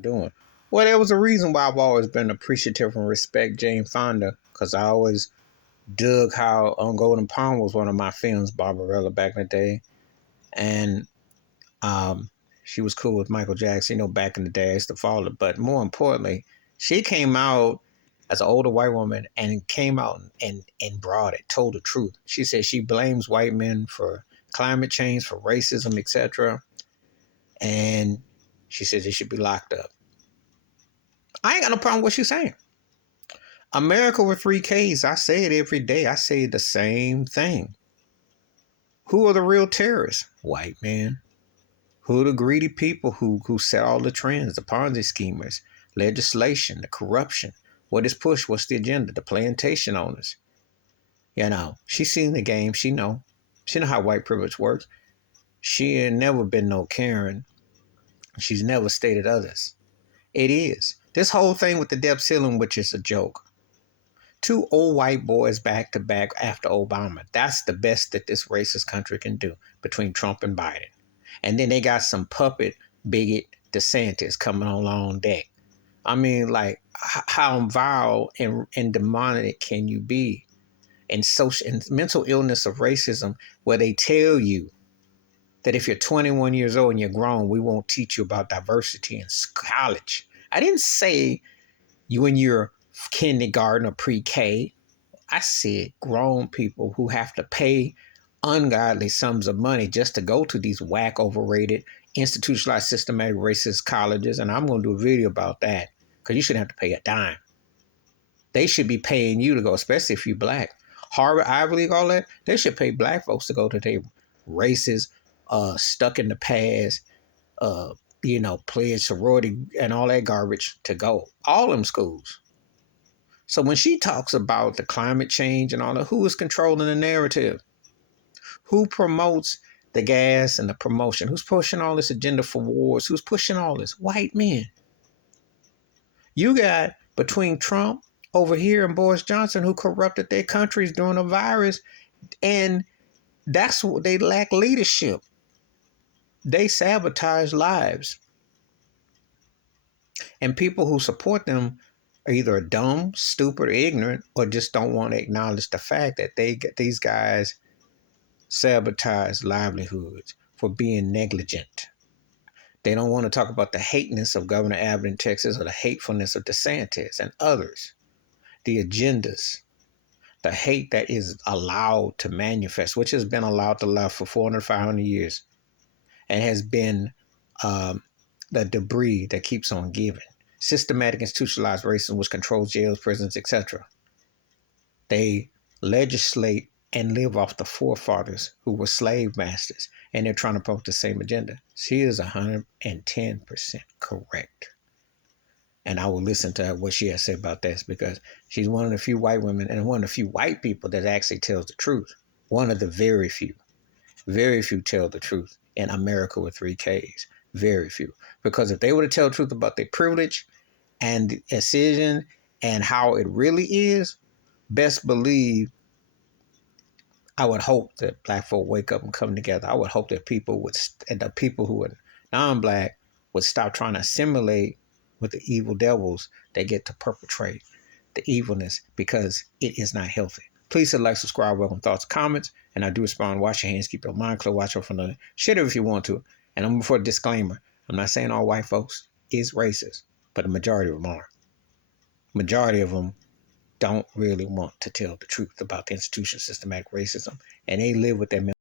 Doing? Well, there was a reason why I've always been appreciative and respect Jane Fonda, because I always dug how On Golden Pond was one of my films, Barbarella, back in the day. And um, she was cool with Michael Jackson, back in the day, I used to follow it. But more importantly, she came out as an older white woman and came out and brought it, told the truth. She said she blames white men for climate change, for racism, etc. And she said they should be locked up. I ain't got no problem with what she's saying. America with three Ks, I say it every day. I say the same thing. Who are the real terrorists? White men. Who are the greedy people who set all the trends, the Ponzi schemers, legislation, the corruption? What is pushed? What's the agenda? The plantation owners. She's seen the game. She know. She know how white privilege works. She ain't never been no Karen. She's never stated others. It is. This whole thing with the debt ceiling, which is a joke. Two old white boys back to back after Obama. That's the best that this racist country can do between Trump and Biden. And then they got some puppet bigot DeSantis coming along deck. I mean, like, how vile and demonic can you be in social and mental illness of racism, where they tell you that if you're 21 years old and you're grown, we won't teach you about diversity in college. I didn't say you in your kindergarten or pre-K. I said grown people who have to pay ungodly sums of money just to go to these whack, overrated, institutionalized, systematic racist colleges. And I'm going to do a video about that, because you shouldn't have to pay a dime. They should be paying you to go, especially if you're black. Harvard, Ivy League, all that. They should pay black folks to go to their racist, stuck in the past, pledge sorority and all that garbage to go. All them schools. So when she talks about the climate change and all that, who is controlling the narrative? Who promotes the gas and the promotion? Who's pushing all this agenda for wars? Who's pushing all this? White men. You got between Trump over here and Boris Johnson, who corrupted their countries during a virus, and that's what they lack leadership. They sabotage lives. And people who support them are either dumb, stupid, or ignorant, or just don't want to acknowledge the fact that these guys sabotage livelihoods for being negligent. They don't want to talk about the hateness of Governor Abbott in Texas, or the hatefulness of DeSantis and others, the agendas, the hate that is allowed to manifest, which has been allowed to last for 400, 500 years, and has been the debris that keeps on giving. Systematic institutionalized racism, which controls jails, prisons, etc. They legislate and live off the forefathers who were slave masters, and they're trying to promote the same agenda. She is 110% correct. And I will listen to what she has said about this, because she's one of the few white women and one of the few white people that actually tells the truth. One of the very few tell the truth in America with three Ks. Very few. Because if they were to tell the truth about their privilege and decision and how it really is, best believe, I would hope that black folk wake up and come together. I would hope that the people who are non-black would stop trying to assimilate with the evil devils that get to perpetrate the evilness, because it is not healthy. Please hit like, subscribe, welcome thoughts, comments, and I do respond. Wash your hands, keep your mind clear, watch out for another. Share it if you want to. And I'm before a disclaimer. I'm not saying all white folks is racist, but the majority of them are. Majority of them don't really want to tell the truth about the institution of systematic racism, and they live with that